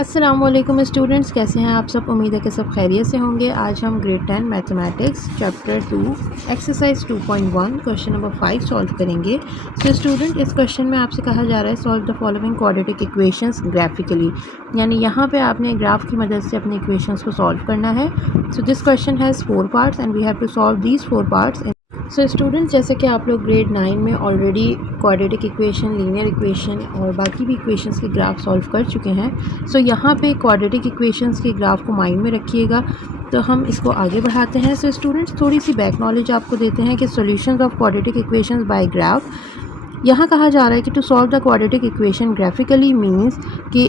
अस्सलामुअलैकुम स्टूडेंट्स, कैसे हैं आप सब। उम्मीद है कि सब खैरियत से होंगे। आज हम grade 10 mathematics chapter 2 exercise 2.1 question number 5 solve करेंगे। तो स्टूडेंट, इस क्वेश्चन में आपसे कहा जा रहा है solve the following quadratic equations graphically, यानी यहाँ पे आपने ग्राफ की मदद से अपने इक्वेशंस को सॉल्व करना है। So this question has 4 parts and we have to solve these 4 parts. So students, जैसे कि आप लोग ग्रेड 9 में already quadratic equation, linear equation और बाकी भी इक्वेशंस के ग्राफ सॉल्व कर चुके हैं। सो यहाँ पे क्वाड्रेटिक इक्वेशंस के ग्राफ को माइंड में रखिएगा। तो हम इसको आगे बढ़ाते हैं। सो स्टूडेंट्स, थोड़ी सी बैक नॉलेज आपको देते हैं कि solutions of quadratic equations by graph. यहाँ कहा जा रहा है कि to solve the quadratic equation graphically means कि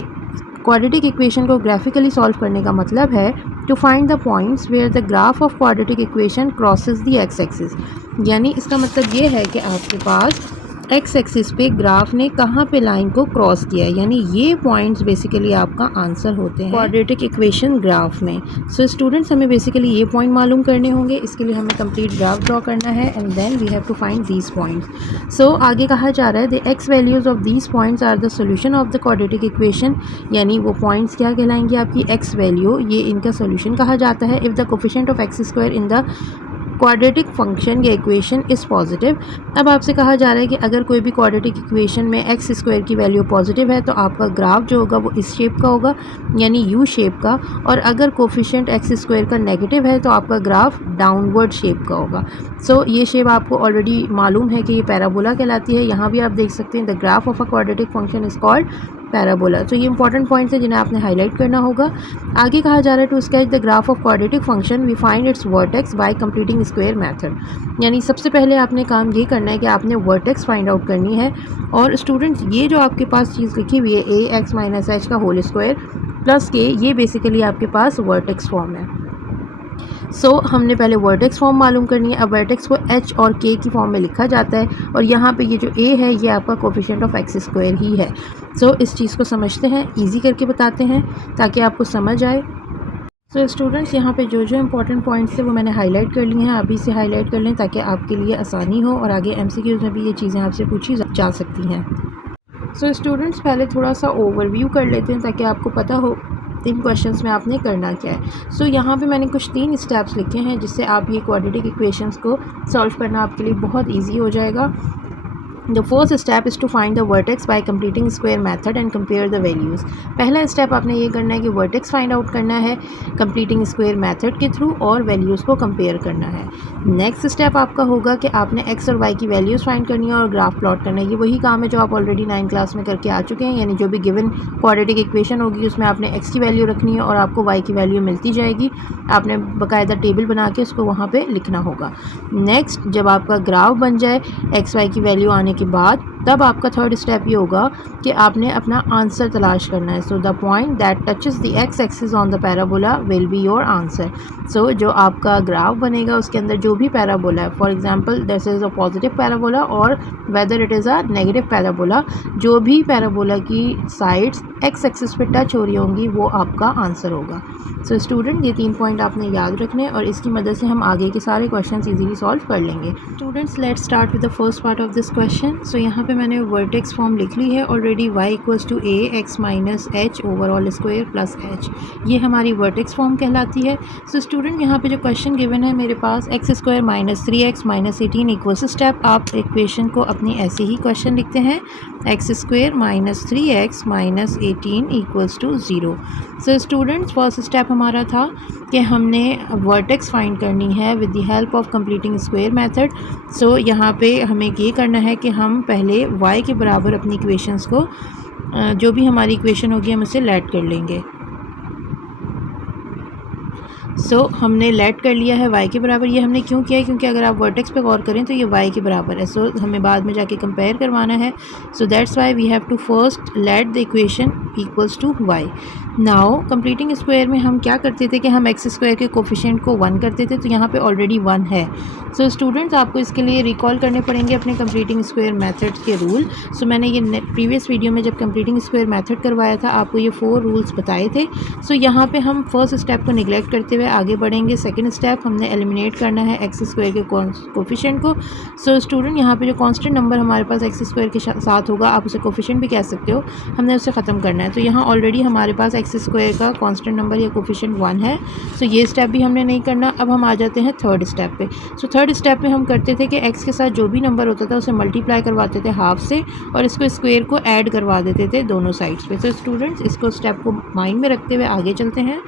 क्वाड्रेटिक इक्वेशन को ग्राफिकली सॉल्व करने का मतलब है to find the points where the graph of quadratic equation crosses the x axis. यानी इसका मतलब ये है कि आपके पास एक्स एक्सिस पे ग्राफ ने कहाँ पे लाइन को क्रॉस किया है, यानी ये पॉइंट्स बेसिकली आपका आंसर होते हैं क्वाड्रेटिक इक्वेशन ग्राफ में। सो स्टूडेंट्स, हमें बेसिकली ये पॉइंट मालूम करने होंगे। इसके लिए हमें कंप्लीट ग्राफ ड्रॉ करना है and then we have to find these points. So आगे कहा जा रहा है the x values of these points are the solution of the quadratic equation, यानी वो पॉइंट्स क्या कहलाएंगे, आपकी एक्स वैल्यू, ये इनका सोल्यूशन कहा जाता है। If the coefficient of x square in the quadratic function या इक्वेशन इज़ पॉजिटिव। अब आपसे कहा जा रहा है कि अगर कोई भी क्वाड्रेटिक इक्वेशन में एक्स स्क्वायर की वैल्यू पॉजिटिव है तो आपका ग्राफ जो होगा वो इस शेप का होगा, यानी यू शेप का। और अगर कोफिशिएंट एक्स स्क्वायर का नेगेटिव है तो आपका ग्राफ डाउनवर्ड शेप का होगा। सो ये शेप आपको ऑलरेडी मालूम है कि ये पैराबोला कहलाती है। यहाँ भी आप देख सकते हैं the graph of a quadratic function is called parabola. तो ये इंपॉर्टेंट पॉइंट्स है जिन्हें आपने हाईलाइट करना होगा। आगे कहा जा रहा है to sketch the graph of quadratic function we find its vertex by completing square method, यानी सबसे पहले आपने काम ये करना है कि आपने वर्टेक्स फाइंड आउट करनी है। और स्टूडेंट्स, ये जो आपके पास चीज़ लिखी हुई है ए एक्स माइनस एच का होल स्क्वायर प्लस के, ये बेसिकली आपके पास वर्टेक्स फॉर्म है। सो हमने पहले वर्टेक्स फॉर्म मालूम करनी है। अब वर्टेक्स को एच और के की फॉर्म में लिखा जाता है और यहाँ पे ये जो ए है ये आपका कोफिशिएंट ऑफ एक्स स्क्वायर ही है। सो इस चीज़ को समझते हैं, इजी करके बताते हैं ताकि आपको समझ आए। सो स्टूडेंट्स, यहाँ पे जो जो इंपॉर्टेंट पॉइंट्स थे वो मैंने हाईलाइट कर लिए हैं। अभी से हाईलाइट कर लें ताकि आपके लिए आसानी हो और आगे एमसीक्यूज़ में भी ये चीज़ें आपसे पूछी जा सकती हैं। सो स्टूडेंट्स, पहले थोड़ा सा ओवरव्यू कर लेते हैं ताकि आपको पता हो इन क्वेश्चंस में आपने करना क्या है। सो यहाँ पे मैंने कुछ 3 स्टेप्स लिखे हैं जिससे आप ये क्वाड्रेटिक इक्वेशंस को सॉल्व करना आपके लिए बहुत ईजी हो जाएगा। The first step is to find the vertex by completing square method and compare the values. पहला स्टेप आपने ये करना है कि वर्टेक्स फाइंड आउट करना है कंप्लीटिंग स्क्वायर मेथड के थ्रू और वैल्यूज़ को कंपेयर करना है। नेक्स्ट स्टेप आपका होगा कि आपने एक्स और वाई की वैल्यूज़ फाइंड करनी है और ग्राफ प्लॉट करना है। ये वही काम है जो आप ऑलरेडी 9 क्लास में करके आ चुके हैं, यानी जो भी गिवन क्वाड्रेटिक इक्वेशन होगी उसमें आपने एक्स की वैल्यू रखनी है और आपको वाई की वैल्यू मिलती जाएगी। आपने बाकायदा टेबल बना के उसको वहाँ पर लिखना होगा। नेक्स्ट, जब आपका ग्राफ बन जाए एक्स वाई की वैल्यू आने के बाद, तब आपका थर्ड स्टेप ये होगा कि आपने अपना आंसर तलाश करना है। So the point that touches the x axis on the parabola will be your answer. So जो आपका ग्राफ बनेगा उसके अंदर जो भी पैराबोला है, for example this is a positive parabola और whether it is a negative parabola, जो भी पैराबोला की साइड्स एक्स एक्सिस पे टच हो रही होंगी वो आपका आंसर होगा। सो स्टूडेंट, ये 3 पॉइंट आपने याद रखने और इसकी मदद से हम आगे के सारे क्वेश्चन ईजीली सॉल्व कर लेंगे। Students, let's start with the first part of this question. So यहाँ पे मैंने वर्टेक्स फॉर्म लिख ली है already, y equals to a x minus h overall square plus h, ये हमारी वर्टेक्स फॉर्म कहलाती है। सो स्टूडेंट, यहाँ पे जो क्वेश्चन गिवन है मेरे पास x square minus 3x minus 18 equals step, आप इक्वेशन को अपनी ऐसे ही क्वेश्चन लिखते हैं x square minus 3x minus 18 equals to 0। So students, first step हमारा था कि हमने वर्टेक्स फाइंड करनी है with the help of completing square method. So यहाँ पे हमें ये करना है कि हम पहले y के बराबर अपनी इक्वेशंस को, जो भी हमारी इक्वेशन होगी हम उसे लेट कर लेंगे। सो हमने लेट कर लिया है y के बराबर। ये हमने क्यों किया है, क्योंकि अगर आप वर्टेक्स पे गौर करें तो ये y के बराबर है। सो हमें बाद में जाके कंपेयर करवाना है। So that's why we have to first let the equation equals to y। Now completing square में हम क्या करते थे कि हम एक्स स्क्वायर के कोफिशिएंट को 1 करते थे, तो यहाँ पे ऑलरेडी 1 है। सो स्टूडेंट्स, आपको इसके लिए रिकॉल करने पड़ेंगे अपने कंप्लीटिंग स्क्वायर मेथड के रूल। सो मैंने ये प्रीवियस वीडियो में जब कंप्लीटिंग स्क्वायर मेथड करवाया था आपको ये 4 रूल्स बताए थे। सो यहाँ पे हम फर्स्ट स्टेप को निगलेक्ट करते हुए हुए आगे बढ़ेंगे। सेकंड स्टेप हमने एलिमिनेट करना है एक्स स्क्वायर के कोफिशिएंट को। सो स्टूडेंट यहाँ पे जो कांस्टेंट नंबर हमारे पास एक्स स्क्वायर के साथ होगा, आप उसे कोफिशिएंट भी कह सकते हो, हमने उसे ख़त्म करना है। तो यहाँ ऑलरेडी हमारे पास एक्स स्क्वायर का कांस्टेंट नंबर या कोफिशिएंट 1 है। सो ये स्टेप भी हमने नहीं करना। अब हम आ जाते हैं थर्ड स्टेप पे। सो थर्ड स्टेप में हम करते थे कि एक्स के साथ जो भी नंबर होता था उसे मल्टीप्लाई करवाते थे हाफ से और इसको स्क्वायर को ऐड करवा देते थे दोनों साइड्स पे। तो स्टूडेंट्स इसको स्टेप को माइंड में रखते हुए आगे चलते हैं।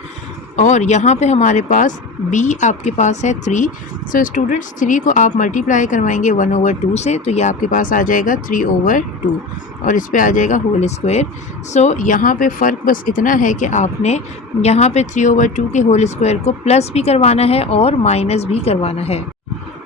और यहाँ पे हमारे पास b आपके पास है 3। सो स्टूडेंट्स 3 को आप मल्टीप्लाई करवाएंगे 1/2 से, तो ये आपके पास आ जाएगा 3/2 और इस पे आ जाएगा होल स्क्वायर। सो यहाँ पे फ़र्क बस इतना है कि आपने यहाँ पे 3/2 के होल स्क्वायर को प्लस भी करवाना है और माइनस भी करवाना है,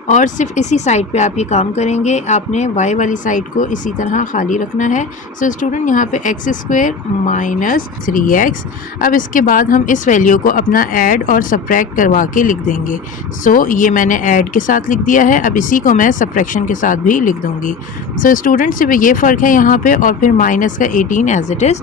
और सिर्फ इसी साइड पे आप ये काम करेंगे। आपने y वाली साइड को इसी तरह खाली रखना है। सो स्टूडेंट यहाँ पे एक्स स्क्वायर माइनस 3x। अब इसके बाद हम इस वैल्यू को अपना ऐड और सब्ट्रैक्ट करवा के लिख देंगे। सो ये मैंने ऐड के साथ लिख दिया है, अब इसी को मैं सब्ट्रैक्शन के साथ भी लिख दूँगी। सो स्टूडेंट सिर्फ ये फ़र्क है यहाँ पे, और फिर माइनस का 18 एज इट इज़।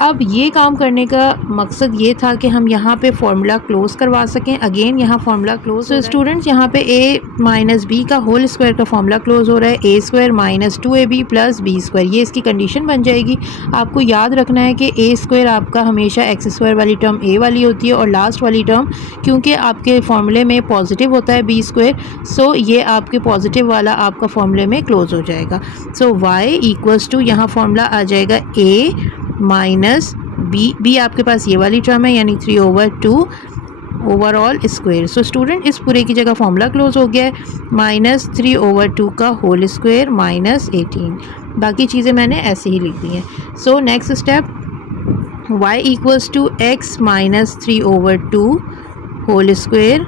अब ये काम करने का मकसद ये था कि हम यहाँ पे फॉर्मूला क्लोज करवा सकें। अगेन यहाँ फॉर्मूला क्लोज। तो स्टूडेंट्स यहाँ पे a माइनस बी का होल स्क्वायर का फॉर्मूला क्लोज हो रहा है, a square minus 2ab plus b square, ये इसकी कंडीशन बन जाएगी। आपको याद रखना है कि a स्क्वायर आपका हमेशा एक्स स्क्वायर वाली टर्म a वाली होती है और लास्ट वाली टर्म क्योंकि आपके फॉर्मूले में पॉजिटिव होता है b स्क्वायर, सो ये आपके पॉजिटिव वाला आपका फॉर्मूले में क्लोज हो जाएगा। सो y इक्वल्स टू यहाँ फॉर्मूला आ जाएगा a माइनस बी आपके पास ये वाली टर्म है यानी 3/2 ओवरऑल स्क्वायर। सो स्टूडेंट इस पूरे की जगह फॉर्मूला क्लोज हो गया है, माइनस 3/2 का होल स्क्वायर माइनस 18। बाकी चीज़ें मैंने ऐसे ही लिख दी हैं। So next step y equals to x minus 3/2 whole square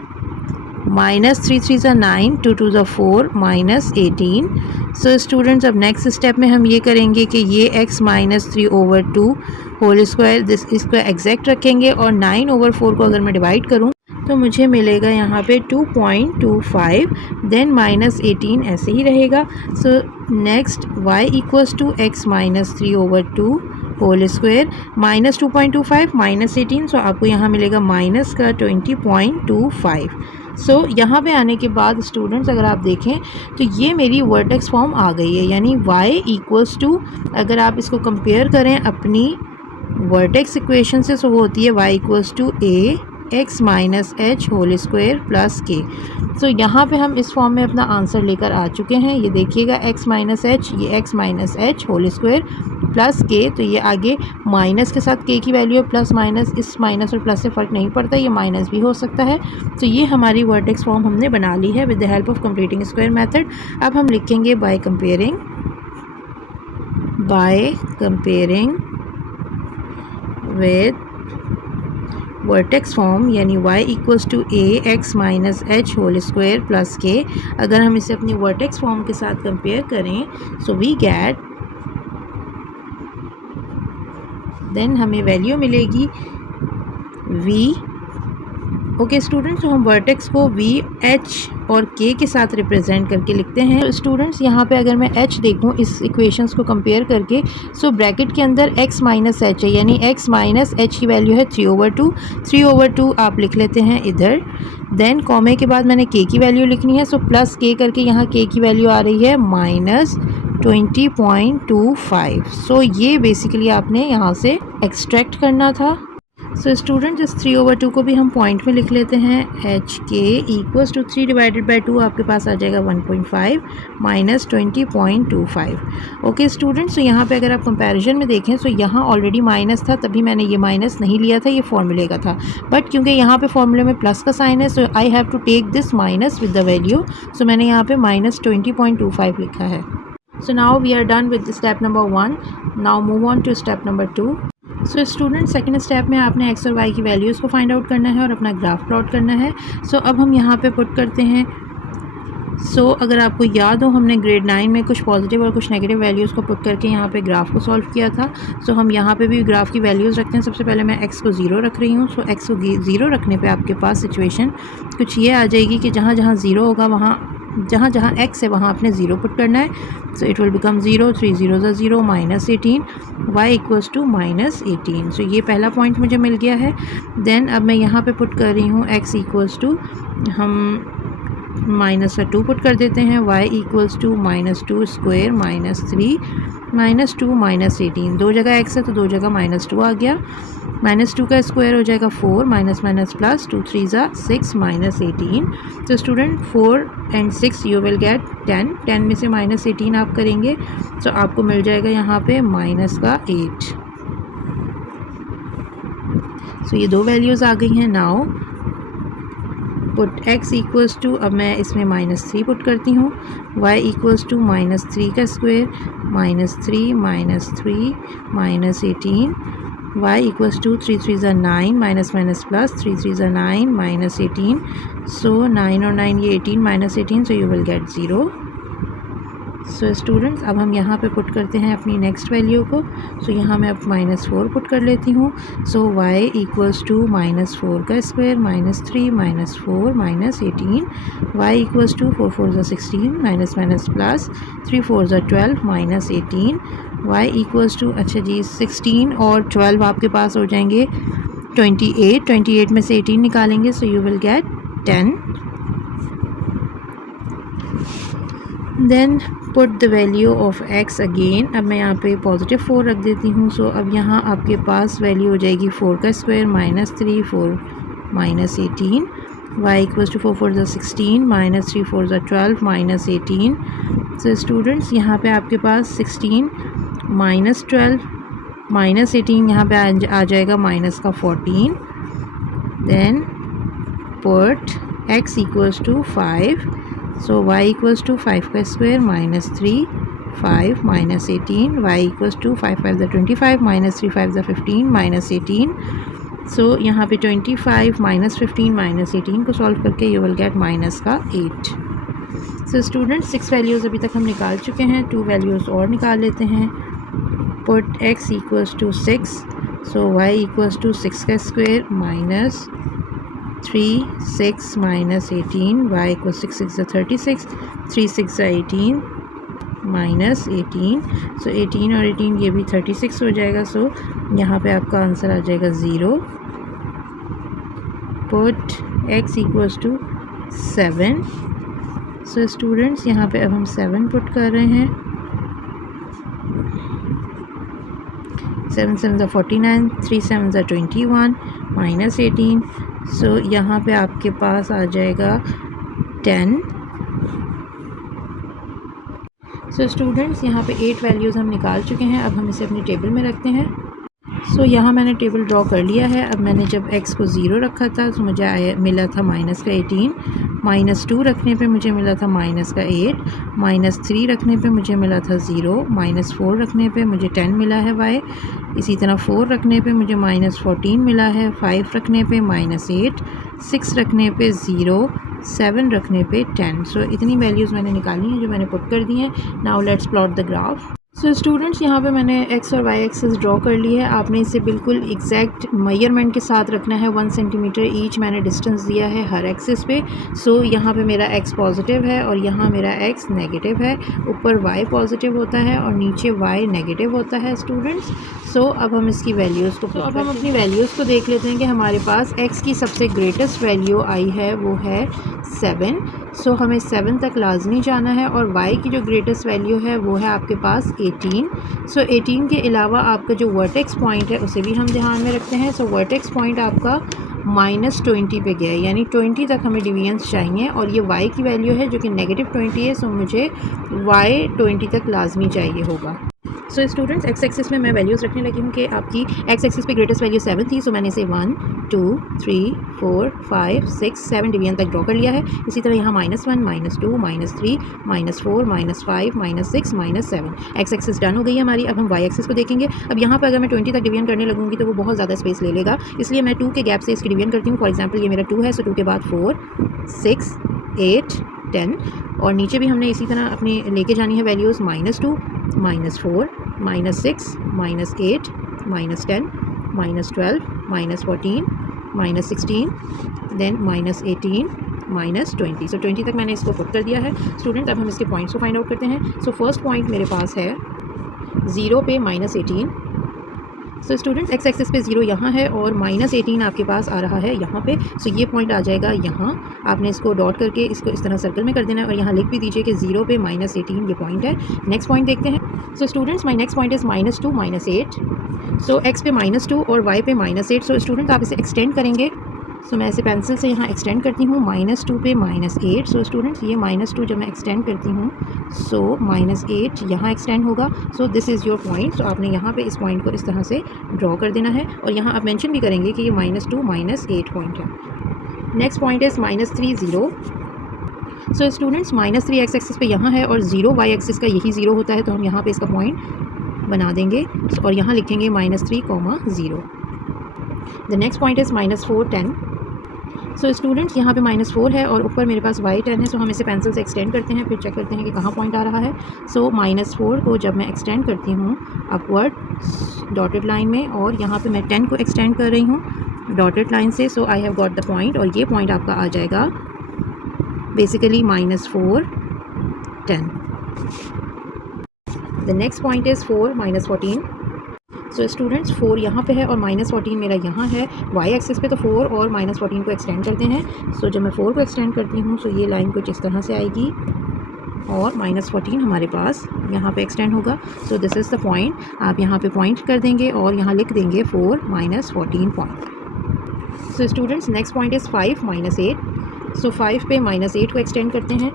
minus 3 3 ज़ा 9 2 2 ज़ा 4 माइनस 18। सो स्टूडेंट्स अब नेक्स्ट स्टेप में हम ये करेंगे कि ये x माइनस 3/2 होल स्क्वायर इसको एग्जैक्ट रखेंगे और 9/4 को अगर मैं डिवाइड करूँ तो मुझे मिलेगा यहाँ पे 2.25, देन माइनस 18 ऐसे ही रहेगा। So next y equals to x minus 3/2 whole square minus 2.25 minus 18, so आपको यहाँ मिलेगा माइनस का 20.25। सो यहाँ पे आने के बाद स्टूडेंट्स अगर आप देखें तो ये मेरी वर्टेक्स फॉर्म आ गई है, यानी y इक्वल्स टू, अगर आप इसको कंपेयर करें अपनी वर्टेक्स इक्वेशन से, सो वो होती है y equals to a x minus H whole square plus K. So यहाँ पे हम इस फॉर्म में अपना आंसर लेकर आ चुके हैं। ये देखिएगा x माइनस एच, ये x minus H whole square plus K, तो ये आगे माइनस के साथ k की वैल्यू है, प्लस माइनस, इस माइनस और प्लस से फ़र्क नहीं पड़ता, ये माइनस भी हो सकता है। तो ये हमारी वर्टेक्स फॉर्म हमने बना ली है with the help of completing square method. अब हम लिखेंगे by comparing with vertex form, यानी y equals to a x minus H whole square plus K. अगर हम इसे अपनी वर्टेक्स फॉर्म के साथ कंपेयर करें सो वी गेट, देन हमें वैल्यू मिलेगी v। ओके स्टूडेंट्स, तो हम वर्टेक्स को v, h और k के साथ रिप्रेजेंट करके लिखते हैं। तो स्टूडेंट्स यहाँ पे अगर मैं h देखूँ इस इक्वेशंस को कंपेयर करके, सो ब्रैकेट के अंदर x माइनस एच है, यानी x माइनस एच की वैल्यू है 3/2 आप लिख लेते हैं इधर। देन कॉमे के बाद मैंने k की वैल्यू लिखनी है, सो प्लस k करके यहाँ k की वैल्यू आ रही है माइनस 20.25। सो ये बेसिकली आपने यहाँ से एक्सट्रैक्ट करना था। सो स्टूडेंट इस 3/2 को भी हम पॉइंट में लिख लेते हैं, एच के इक्वल्स टू 3 डिवाइडेड बाई 2 आपके पास आ जाएगा 1.5 माइनस 20.25। ओके स्टूडेंट्स, तो यहाँ पे अगर आप कंपैरिजन में देखें तो यहाँ ऑलरेडी माइनस था, तभी मैंने ये माइनस नहीं लिया था, ये फॉर्मूले का था। बट क्योंकि यहाँ पे फॉर्मूले में प्लस का साइन है, so I have to take this minus with the value. So मैंने यहाँ पे माइनस 20.25 लिखा है। So now we are done with step number 1। Now move on to step number 2। So student second step में आपने x और Y की values को फाइंड आउट करना है और अपना ग्राफ प्लॉट करना है। सो अब हम यहाँ पे पुट करते हैं। सो अगर आपको याद हो, हमने ग्रेड 9 में कुछ पॉजिटिव और कुछ नेगेटिव वैल्यूज़ को पुट करके यहाँ पे ग्राफ को सॉल्व किया था। सो हम यहाँ पे भी ग्राफ की वैल्यूज़ रखते हैं। सबसे पहले मैं x को 0 रख रही हूँ। सो x को 0 रखने पे आपके पास सिचुएशन कुछ ये आ जाएगी कि जहाँ जहाँ 0 होगा वहाँ जहाँ जहाँ x है वहाँ आपने 0 पुट करना है. So it will become 0, 3 0 0 -18, y equals to -18. So ये पहला पॉइंट मुझे मिल गया है. देन अब मैं यहाँ पे पुट कर रही हूँ x इक्वल्स टू, हम -2 पुट कर देते हैं, y इक्वल्स टू -2 स्क्वायर -3 -2 -18. दो जगह x है तो दो जगह -2 आ गया. -2 का स्क्वायर हो जाएगा 4, माइनस माइनस प्लस, 2 3 6 -18. तो student 4 and 6 you will get 10. 10 में से -18 आप करेंगे तो आपको मिल जाएगा यहाँ पे -8. सो ये दो वैल्यूज़ आ गई हैं. Now put x equals to, अब मैं इसमें -3 पुट करती हूँ, y इक्वल्स टू -3 का square -3 -3 -18, y equals to 3 3 9 minus minus plus, 3 3 9 -18. So 9 और 9 ये 18 -18, so you will get 0. So students अब हम यहाँ पे पुट करते हैं अपनी नेक्स्ट वैल्यू को. सो यहाँ मैं अब -4 पुट कर लेती हूँ. सो y इक्वल्स टू -4 का square -3 -4 -18, y equals to 4 4 16 minus minus plus, 3 4 12 -18, y equals to, अच्छा जी 16 और 12 आपके पास हो जाएंगे 28. 28 में से 18 निकालेंगे so you will get 10. Then put the value of x again. अब मैं यहाँ पे +4 रख देती हूँ. सो अब यहाँ आपके पास वैल्यू हो जाएगी 4 का square -3 4 -18, y equals to 4 4 16 -3 4 12 -18. So students यहाँ पे आपके पास 16 -12 -18 यहाँ पे आ जाएगा -14. Then put x equals to 5. So y equals to 5 का square -3 5 -18, y equals to 5 5 25 -3 5 15 -18. So यहाँ पे 25 -15 -18 को सॉल्व करके you will get -8. So students 6 values अभी तक हम निकाल चुके हैं. 2 वैल्यूज़ और निकाल लेते हैं. Put x equals to 6. So y equals to 6 का स्क्वायर -3 6 -18, y इक्वल्स 6 6 36, 3 6 18 -18. सो 18 और 18 ये भी 36 हो जाएगा. सो यहाँ पे आपका आंसर आ जाएगा 0. Put x equals to 7. So students यहाँ पे अब हम 7 पुट कर रहे हैं. 7 7 49, 3 7 21 -18. सो यहाँ पे आपके पास आ जाएगा 10. सो स्टूडेंट्स यहाँ पे 8 वैल्यूज़ हम निकाल चुके हैं. अब हम इसे अपनी टेबल में रखते हैं. सो यहाँ मैंने टेबल ड्रॉ कर लिया है. अब मैंने जब x को 0 रखा था तो मुझे मिला था -18, -2 रखने पे मुझे मिला था -8, -3 रखने पे मुझे मिला था 0, -4 रखने पे मुझे 10 मिला है y. इसी तरह 4 रखने पे मुझे -14 मिला है, 5 रखने पे -8, 6 रखने पे 0, 7 रखने पे 10. सो इतनी वैल्यूज़ मैंने निकाली हैं जो मैंने पुट कर दी हैं. Now let's plot the graph. So students यहाँ पे मैंने x और y एक्सिस ड्रॉ कर ली है. आपने इसे बिल्कुल एग्जैक्ट मेजरमेंट के साथ रखना है. 1 सेंटीमीटर ईच मैंने डिस्टेंस दिया है हर एक्सिस पे. सो यहाँ पे मेरा x पॉजिटिव है और यहाँ मेरा x नेगेटिव है. ऊपर y पॉजिटिव होता है और नीचे y नेगेटिव होता है स्टूडेंट्स. सो अब हम इसकी वैल्यूज़ को अब हम अपनी वैल्यूज़ को देख लेते हैं कि हमारे पास x की सबसे ग्रेटेस्ट वैल्यू आई है वो है 7. सो हमें 7 तक लाजमी जाना है. और y की जो ग्रेटेस्ट वैल्यू है वो है आपके पास 18. सो 18 के अलावा आपका जो वर्टेक्स पॉइंट है उसे भी हम ध्यान में रखते हैं. सो वर्टेक्स पॉइंट आपका -20 पे गया है, यानी 20 तक हमें डिवीजन्स चाहिए. और ये y की वैल्यू है जो कि -20 है. सो मुझे y 20 तक लाजमी चाहिए होगा. सो स्टूडेंट्स x एक्सिस में मैं वैल्यूज़ रखने लगी हूँ कि आपकी x एक्सिस पे ग्रेटेस्ट वैल्यू 7 थी. सो मैंने इसे 1 2 3 4 5 6 7 डिवीजन तक ड्रॉ कर लिया है. इसी तरह यहाँ -1 -2 -3 -4 -5 -6 -7 x एक्सिस डन हो गई है हमारी. अब हम y एक्सिस को देखेंगे. अब यहाँ पर अगर मैं 20 तक डिवीजन करने लगूँगी तो वो बहुत ज़्यादा स्पेस ले लेगा, इसलिए मैं 2 के गैप से इसकी डिवीजन करती हूँ. फॉर एग्जाम्पल ये मेरा 2 है. सो 2 के बाद 4 6 8 10 और नीचे भी हमने इसी तरह अपने लेके जानी है वैल्यूज़ -2 -4 -6 -8 -10 -12 -14 -16 देन -18 -20। सो 20 तक मैंने इसको पुट कर दिया है। स्टूडेंट अब हम इसके पॉइंट्स को फाइंड आउट करते हैं। सो फर्स्ट पॉइंट मेरे पास है 0 पे -18। सो स्टूडेंट्स एक्स एक्सिस पे 0 यहाँ है और -18 आपके पास आ रहा है यहाँ पे। सो ये पॉइंट आ जाएगा यहाँ। आपने इसको डॉट करके इसको इस तरह सर्कल में कर देना है और यहाँ लिख भी दीजिए कि 0 पे -18 ये पॉइंट है। नेक्स्ट पॉइंट देखते हैं। So students my next point is -2 -8। So x पे -2 और वाई पे -8। सो स्टूडेंट आप इसे एक्सटेंड करेंगे। सो मैं इसे पेंसिल से यहाँ एक्सटेंड करती हूँ -2 पे -8। सो स्टूडेंट्स ये -2 जब मैं एक्सटेंड करती हूँ सो -8 यहाँ एक्सटेंड होगा। So this is your point. So आपने यहाँ पे इस पॉइंट को इस तरह से ड्रॉ कर देना है और यहाँ आप मेंशन भी करेंगे कि ये -2 -8 पॉइंट है। Next point is -3 0। So students -3 x axis पे यहाँ है और 0 वाई एक्सिस का यही 0 होता है, तो हम यहाँ पे इसका पॉइंट बना देंगे और यहाँ लिखेंगे -3, 0। The next point is -4 10। So students यहाँ पे -4 है और ऊपर मेरे पास y 10 है। सो हम इसे पेंसिल से एक्सटेंड करते हैं, फिर चेक करते हैं कि कहाँ पॉइंट आ रहा है। सो -4 को जब मैं एक्सटेंड करती हूँ अपवर्ड डॉटेड लाइन में और यहाँ पे मैं 10 को एक्सटेंड कर रही हूँ डॉटेड लाइन से। So I have got the point और ये पॉइंट आपका आ जाएगा basically -4 10। The next point is 4 -14। So students 4 यहाँ पे है और -14 मेरा यहाँ है y एक्सिस पे, तो 4 और -14 को एक्सटेंड करते हैं। सो जब मैं 4 को एक्सटेंड करती हूँ सो ये लाइन कुछ इस तरह से आएगी और -14 हमारे पास यहाँ पे एक्सटेंड होगा। So this is the point. आप यहाँ पे पॉइंट कर देंगे और यहाँ लिख देंगे 4 -14 point. So students next point is 5 -8। So 5 पे -8 को एक्सटेंड करते हैं।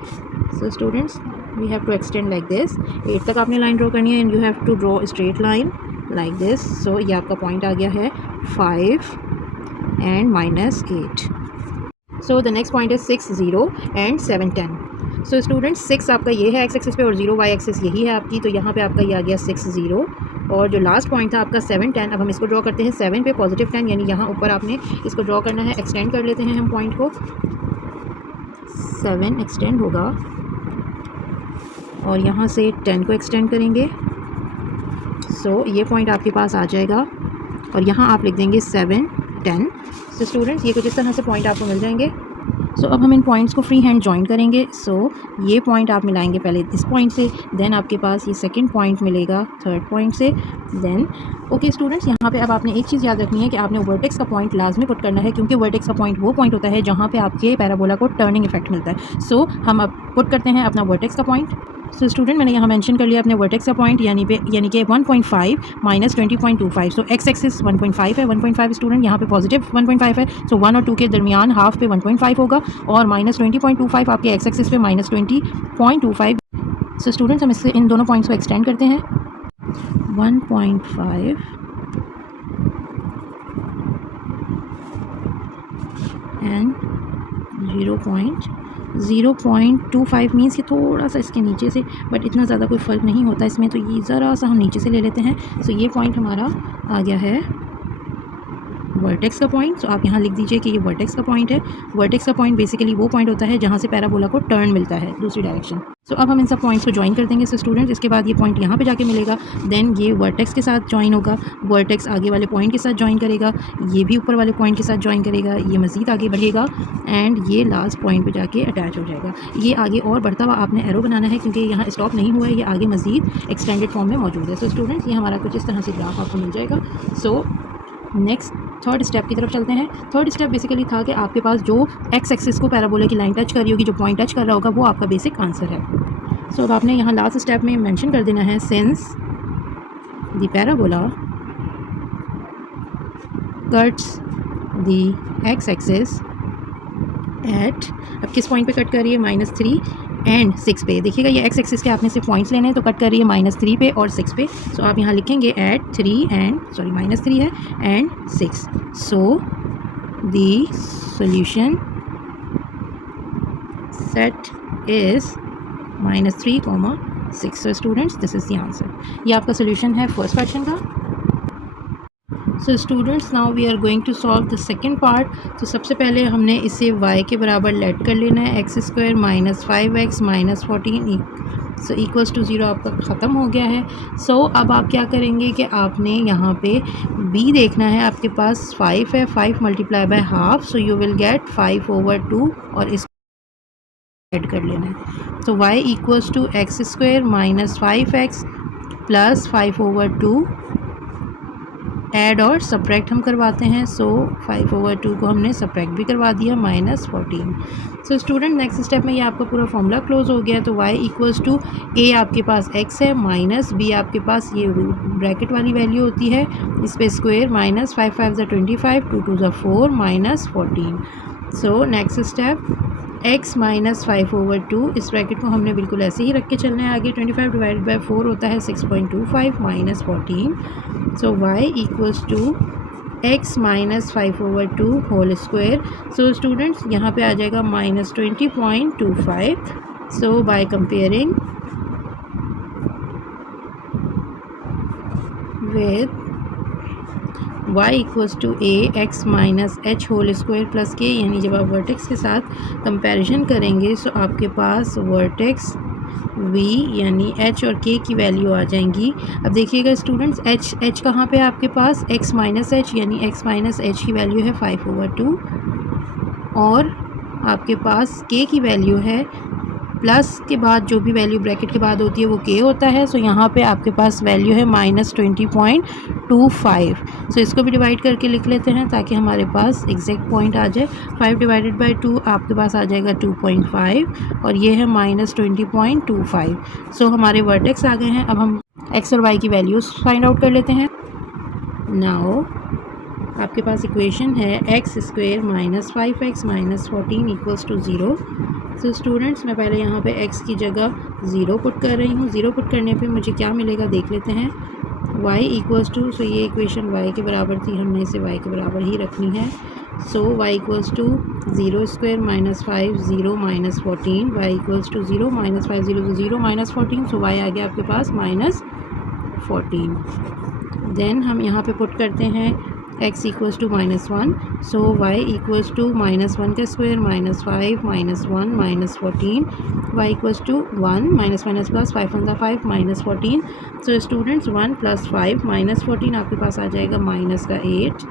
So students we have to extend like this. 8 तक आपने लाइन ड्रॉ करनी है and you have to draw straight line like this. So ये आपका पॉइंट आ गया है 5 and -8। So the next point is 6 0 and 7 10। So students 6 आपका ये है एक्स एक्सिस पे और 0 वाई एक्सिस यही है आपकी, तो यहाँ पे आपका ये आ गया 6 0 और जो लास्ट पॉइंट था आपका 7 10। अब हम इसको ड्रॉ करते हैं 7 पे +10 यानी यहाँ ऊपर आपने इसको ड्रॉ करना है। एक्सटेंड कर लेते हैं हम पॉइंट को। 7 एक्सटेंड होगा और यहाँ से 10 को एक्सटेंड करेंगे। सो ये पॉइंट आपके पास आ जाएगा और यहाँ आप लिख देंगे 7 10। सो स्टूडेंट्स ये कुछ इस तरह से पॉइंट आपको मिल जाएंगे। सो अब हम इन पॉइंट्स को फ्री हैंड जॉइन करेंगे। सो ये पॉइंट आप मिलाएंगे पहले इस पॉइंट से, देन आपके पास ये सेकंड पॉइंट मिलेगा थर्ड पॉइंट से, देन ओके स्टूडेंट्स यहाँ पे अब आपने एक चीज़ याद रखनी है कि आपने वर्टेक्स का पॉइंट लाजमी पुट करना है, क्योंकि वर्टेक्स का पॉइंट वो पॉइंट होता है जहाँ पे आपके पैराबोला को टर्निंग इफेक्ट मिलता है। सो हम अब पुट करते हैं अपना वर्टेक्स का पॉइंट। सो स्टूडेंट मैंने यहाँ मेंशन कर लिया अपने वर्टेक्स का पॉइंट यानी कि 1.5 -20.25। सो एक्स एक्सिस 1.5 है। 1.5 स्टूडेंट यहाँ पे पॉजिटिव 1.5 है। सो 1 और 2 के दरमियान हाफ पे 1.5 होगा और -20.25 आपके एक्स एक्सिस पे -20.25। सो स्टूडेंट्स हम इससे इन दोनों पॉइंट्स को एक्सटेंड करते हैं 1.5 एंड 0.25 मीन्स ये थोड़ा सा इसके नीचे से, बट इतना ज़्यादा कोई फ़र्क नहीं होता इसमें, तो ये ज़रा सा हम नीचे से ले लेते हैं। सो ये पॉइंट हमारा आ गया है वर्टेक्स का पॉइंट। सो आप यहाँ लिख दीजिए कि ये वर्टेक्स का पॉइंट है। वर्टेक्स का पॉइंट बेसिकली वो पॉइंट होता है जहाँ से पैराबोला को टर्न मिलता है दूसरी डायरेक्शन। सो अब हम इन सब पॉइंट्स को ज्वाइन कर देंगे। सो स्टूडेंट्स इसके बाद ये पॉइंट यहाँ पे जाके मिलेगा, देन ये वर्टेक्स के साथ ज्वाइन होगा, वर्टेक्स आगे वाले पॉइंट के साथ ज्वाइन करेगा, ये भी ऊपर वाले पॉइंट के साथ ज्वाइन करेगा, ये मज़ीद आगे बढ़ेगा एंड ये लास्ट पॉइंट पे जाके अटैच हो जाएगा। ये आगे और बढ़ता हुआ आपने एरो बनाना है क्योंकि यहाँ स्टॉप नहीं हुआ है, ये आगे मज़ीद एक्सटेंडेड फॉर्म में मौजूद है। सो स्टूडेंट्स ये हमारा कुछ इस तरह से ग्राफ आपको मिल जाएगा। सो नेक्स्ट थर्ड स्टेप की तरफ चलते हैं। थर्ड स्टेप बेसिकली था कि आपके पास जो एक्स एक्सिस को पैराबोला की लाइन टच कर रही होगी, जो पॉइंट टच कर रहा होगा, वो आपका बेसिक आंसर है। सो अब आपने यहाँ लास्ट स्टेप में मेंशन कर देना है since the parabola cuts the x axis at, अब किस पॉइंट पे कट कर रही है, -3 एंड 6 पे। देखिएगा ये एक्स एक्सिस के आपने सिर्फ पॉइंट्स लेने हैं, तो कट कर रही है -3 पे और 6 पे। सो आप यहाँ लिखेंगे एट -3 है and 6। So the solution set is -3, 6। So students this is the answer. ये आपका सोल्यूशन है फर्स्ट क्वेश्चन का। So students now we are going to solve the second part. तो सबसे पहले हमने इसे y के बराबर लेट कर लेना है, x² -5x -14 so equals to 0 आपका ख़त्म हो गया है। सो अब आप क्या करेंगे कि आपने यहाँ पे b देखना है, आपके पास 5 है, 5 × ½ सो यू विल गेट 5/2 और इस ऐड कर लेना है। तो y equals to x square minus 5x plus 5/2 add और सब्ट्रैक्ट हम करवाते हैं। सो 5/2 को हमने सब्ट्रैक्ट भी करवा दिया -14। सो स्टूडेंट नेक्स्ट स्टेप में ये आपका पूरा फॉर्मूला क्लोज हो गया। तो y इक्वल्स टू a आपके पास x है माइनस b आपके पास ये ब्रैकेट वाली वैल्यू होती है, इस पे स्क्वायर माइनस 5 5 ज़ा 25 2 2 ज़ा 4 -14। सो नेक्स्ट स्टेप x माइनस 5/2, इस ब्रैकेट को हमने बिल्कुल ऐसे ही रख के चलना है आगे। 25 डिवाइडेड बाई 4 होता है 6.25 -14। So y equals to x minus 5/2 whole square. So students यहाँ पे आ जाएगा -20.25। So by comparing with y equals to a x minus h whole square plus k, यानी जब आप वर्टेक्स के साथ कंपैरिजन करेंगे तो आपके पास वर्टेक्स v यानी h और k की वैल्यू आ जाएंगी। अब देखिएगा स्टूडेंट्स h कहाँ पे है आपके पास, x माइनस h यानी x माइनस h की वैल्यू है 5/2 और आपके पास k की वैल्यू है प्लस के बाद जो भी वैल्यू ब्रैकेट के बाद होती है वो k होता है। सो यहाँ पे आपके पास वैल्यू है -20.25। सो इसको भी डिवाइड करके लिख लेते हैं ताकि हमारे पास एग्जैक्ट पॉइंट आ जाए। 5 डिवाइडेड बाई 2 आपके पास आ जाएगा 2.5 और ये है -20.25। सो हमारे वर्टेक्स आ गए हैं। अब हम x और y की वैल्यूज़ फाइंड आउट कर लेते हैं। नाउ आपके पास इक्वेशन है x square minus 5x minus 14 equals to 0। So students मैं पहले यहाँ पे x की जगह 0 पुट कर रही हूँ। 0 पुट करने पे मुझे क्या मिलेगा देख लेते हैं। y इक्वल्स टू, सो ये इक्वेशन y के बराबर थी, हमने इसे y के बराबर ही रखनी है। So y equals to 0 square minus 5 0 minus 14, y equals to 0 minus 5 0 0 minus 14। So y आ गया आपके पास -14। देन हम यहाँ पे पुट करते हैं x equals to -1। So y equals to -1 का square minus 5 minus 1 minus 14, y equals to 1 minus minus plus 5 1 5 minus 14। So students 1 + 5 -14 आपके पास आ जाएगा -8।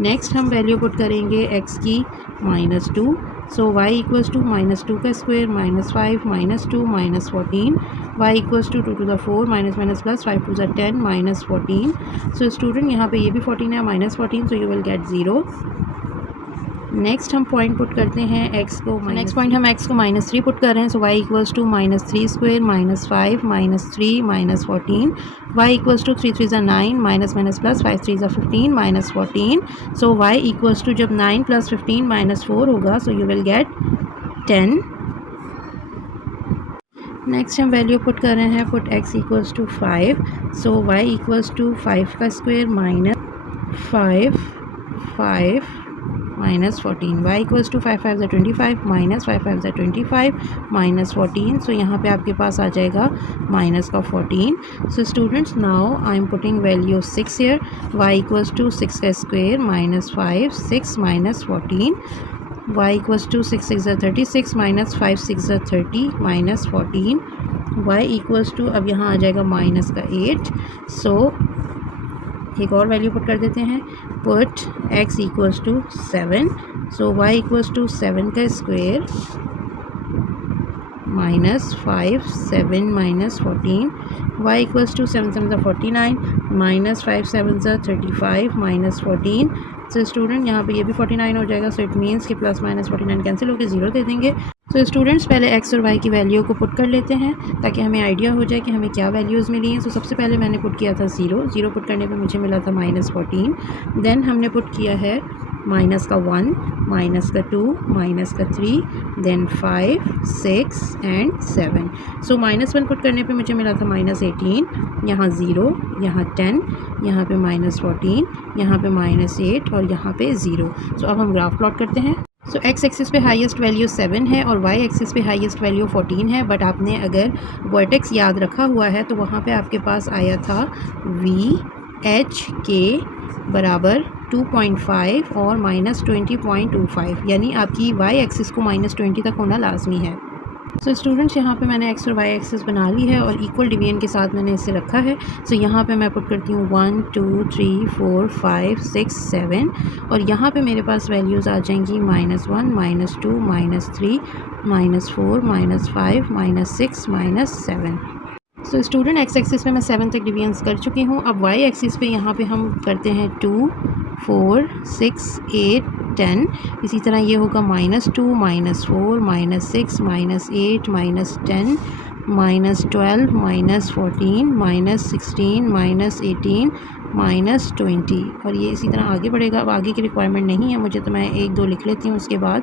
नेक्स्ट हम वैल्यू पुट करेंगे x की -2। सो y इक्वल्स टू -2 का square minus 5 -2 minus 14, y equals to 2 to the 4 minus minus plus 5 to the 10 minus 14। So student यहाँ पे ये भी 14 है -14, so you will get 0। Next हम पॉइंट पुट करते हैं x को, नेक्स्ट पॉइंट हम x को -3 पुट कर रहे हैं। So y equals to -3 square minus 5 -3 minus 14, y equals to 3 3 9 minus minus plus 5 3 15 minus 14। So y equals to जब 9 + 15 -4 होगा so you will get 10। Next हम वैल्यू पुट कर रहे हैं, put x equals to 5। So y equals to 5 का square minus 5 minus 14, y equals to 5 5 ज़ा 25 minus 5 5 ज़ा 25 minus 14। सो यहाँ पे आपके पास आ जाएगा माइनस का 14। So students now I am putting value 6 here. y equals to 6 का square minus 5 6 minus 14, y equals to 6 6 ज़ा 36 माइनस 5 6 ज़ा 30 माइनस 14, y इक्वल्स टू अब यहाँ आ जाएगा माइनस का 8। सो एक और वैल्यू पुट कर देते हैं, put x equals to 7। So y equals to 7 का square minus 5 7 minus 14, y equals to 7 7 ज़ा 49 माइनस 5 7 ज़ा 35 माइनस 14। सो स्टूडेंट यहाँ पे ये भी 49 हो जाएगा। सो इट मीन्स कि प्लस माइनस 49 कैंसिल होकर 0 दे देंगे। सो स्टूडेंट्स पहले x और y की वैल्यू को पुट कर लेते हैं ताकि हमें आइडिया हो जाए कि हमें क्या वैल्यूज़ मिली हैं। सो सबसे पहले मैंने पुट किया था 0 पुट करने पे मुझे मिला था -14। देन हमने पुट किया है माइनस का 1 माइनस का 2 माइनस का 3 देन 5 6 एंड 7। सो -1 पुट करने पे मुझे मिला था -18, यहाँ 0 यहाँ 10 यहाँ पे -14 यहाँ पे -8 और यहाँ पे 0। सो अब हम ग्राफ प्लॉट करते हैं। सो x एक्सिस पे हाईएस्ट वैल्यू 7 है और y एक्सिस पे हाईएस्ट वैल्यू 14 है। बट आपने अगर वर्टेक्स याद रखा हुआ है तो वहाँ पे आपके पास आया था v h k बराबर 2.5 और -20.25, यानी आपकी y एक्सिस को -20 तक होना लाजमी है। सो स्टूडेंट्स यहाँ पे मैंने एक्स और वाई एक्सिस बना ली है और इक्वल डिवीजन के साथ मैंने इसे रखा है। सो यहाँ पे मैं पुट करती हूँ 1 2 3 4 5 6 7 और यहाँ पे मेरे पास वैल्यूज़ आ जाएंगी -1 -2 -3 -4 -5 -6 -7। सो स्टूडेंट एक्स एक्सिस पे मैं 7 तक डिवीजन्स कर चुकी हूँ। अब वाई एक्सिस पे यहाँ पे हम करते हैं 2 4 6 8 10। इसी तरह ये होगा -2 -4 -6 -8 -10 -12 -14 -16 -18 -20 और ये इसी तरह आगे बढ़ेगा। अब आगे की रिक्वायरमेंट नहीं है मुझे, तो मैं 1 2 लिख लेती हूँ, उसके बाद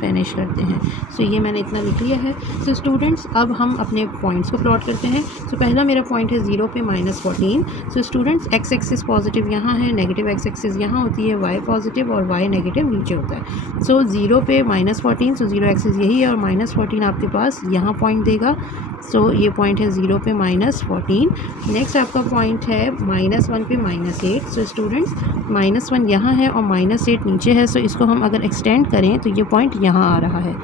फिनिश करते हैं। सो ये मैंने इतना लिख लिया है। सो स्टूडेंट्स अब हम अपने पॉइंट्स को प्लॉट करते हैं। सो पहला मेरा पॉइंट है 0 पे -14। So students x axis positive यहाँ है, नेगेटिव एक्स एक्सिस यहाँ होती है, वाई पॉजिटिव और वाई नेगेटिव नीचे होता है। सो 0 पे -14, सो 0 एक्सिस यही है और -14 आपके पास यहाँ पॉइंट देगा। सो ये पॉइंट है 0 पे -14। नेक्स्ट आपका पॉइंट है -1 पे -8। सो स्टूडेंट्स -1 यहाँ है और -8 नीचे है। सो इसको हम अगर एक्सटेंड करें तो ये पॉइंट यहाँ आ रहा है।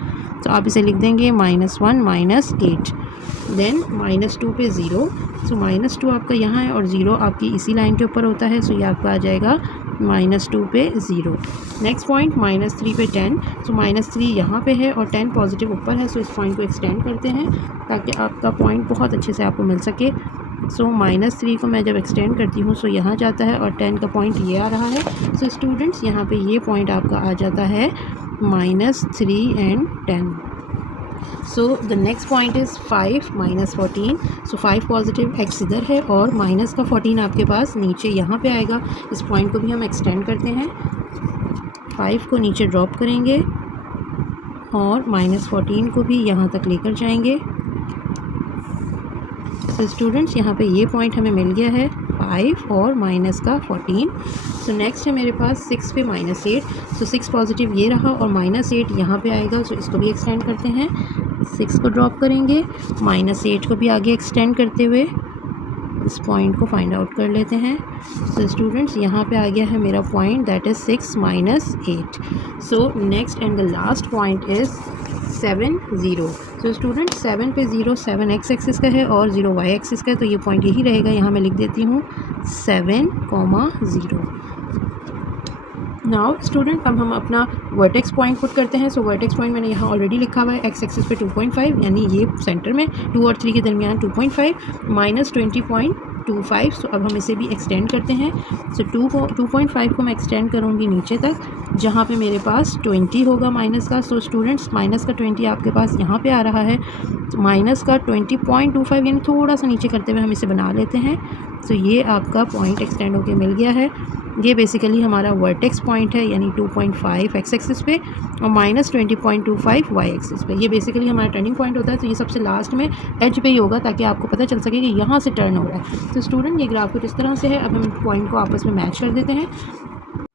तो आप इसे लिख देंगे -1 -8। देन -2 पे 0। सो -2 आपका यहाँ है और 0 आपकी इसी लाइन के ऊपर होता है। सो ये आपका आ जाएगा -2 पे 0। नेक्स्ट पॉइंट -3 पे 10। सो -3 यहाँ पे है और 10 पॉजिटिव ऊपर है। सो इस पॉइंट को एक्सटेंड करते हैं ताकि आपका पॉइंट बहुत अच्छे से आपको मिल सके। सो -3 को मैं जब एक्सटेंड करती हूँ सो यहाँ जाता है और 10 का पॉइंट ये आ रहा है। सो स्टूडेंट्स यहाँ पे ये पॉइंट आपका आ जाता है -3 and 10। So the next point is 5 -14। So 5 positive x इधर है और माइनस का 14 आपके पास नीचे यहाँ पे आएगा। इस पॉइंट को भी हम एक्सटेंड करते हैं, 5 को नीचे ड्रॉप करेंगे और -14 को भी यहाँ तक लेकर जाएंगे। सो स्टूडेंट्स यहाँ पे ये पॉइंट हमें मिल गया है 5 और माइनस का 14। सो नेक्स्ट है मेरे पास 6 पे -8। सो 6 पॉजिटिव ये रहा और -8 यहाँ पे आएगा। सो इसको भी एक्सटेंड करते हैं, 6 को ड्रॉप करेंगे, -8 को भी आगे एक्सटेंड करते हुए इस पॉइंट को फाइंड आउट कर लेते हैं। सो स्टूडेंट्स यहाँ पे आ गया है मेरा point, that is 6 -8। So next and the last point is 7 0। So student 7 पे 0 7 एक्स एक्सिस का है और 0 वाई एक्सिस का है, तो ये पॉइंट यही रहेगा। यहाँ मैं लिख देती हूँ 7, 0। नाउ स्टूडेंट अब हम अपना वर्टेक्स पॉइंट पुट करते हैं। सो वर्टेक्स पॉइंट मैंने यहाँ ऑलरेडी लिखा हुआ है, एक्स एक्सिस पे 2.5 यानी ये सेंटर में 2 और 3 के दरमियान 2.5 -20.25। सो अब हम इसे भी एक्सटेंड करते हैं। सो 2.5 को मैं एक्सटेंड करूँगी नीचे तक जहाँ पे मेरे पास 20 होगा माइनस का। सो स्टूडेंट्स माइनस का 20 आपके पास यहाँ पे आ रहा है, माइनस का 20.25 यानी थोड़ा सा नीचे करते हुए हम इसे बना लेते हैं। तो ये आपका पॉइंट एक्सटेंड होके मिल गया है। ये बेसिकली हमारा वर्टेक्स पॉइंट है यानी 2.5 एक्स एक्सिस पे और -20.25 वाई एक्सिस पे। ये बेसिकली हमारा टर्निंग पॉइंट होता है। तो ये सबसे लास्ट में एज पे ही होगा ताकि आपको पता चल सके कि यहाँ से टर्न हो रहा है। तो स्टूडेंट ये ग्राफ कुछ इस तरह से है। अब हम पॉइंट को आपस में मैच कर देते हैं।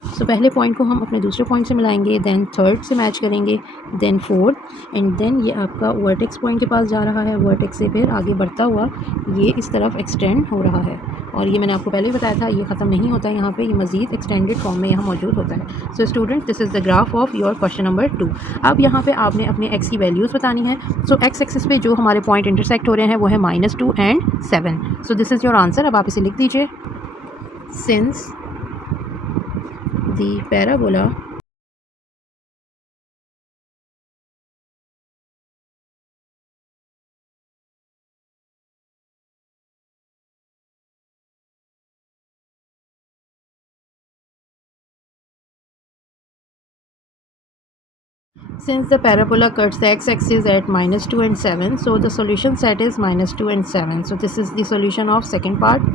सो पहले पॉइंट को हम अपने दूसरे पॉइंट से मिलाएंगे, देन थर्ड से मैच करेंगे, देन फोर्थ एंड देन ये आपका वर्टेक्स पॉइंट के पास जा रहा है। वर्टेक्स से फिर आगे बढ़ता हुआ ये इस तरफ एक्सटेंड हो रहा है और ये मैंने आपको पहले भी बताया था, ये ख़त्म नहीं होता है यहाँ पे, ये मज़ीद एक्सटेंडेड फॉर्म में यहाँ मौजूद होता है। So student this is the graph of your question number 2। अब यहाँ पे आपने अपने एक्स की वैल्यूज़ बतानी है। सो एक्स एक्सिस पे जो हमारे पॉइंट इंटरसेक्ट हो रहे हैं वो है -2 and 7। So this is your answer. अब आप इसे लिख दीजिए, since the parabola since the parabola cuts the x-axis at -2 and 7, so the solution set is -2 and 7. So this is the solution of second part.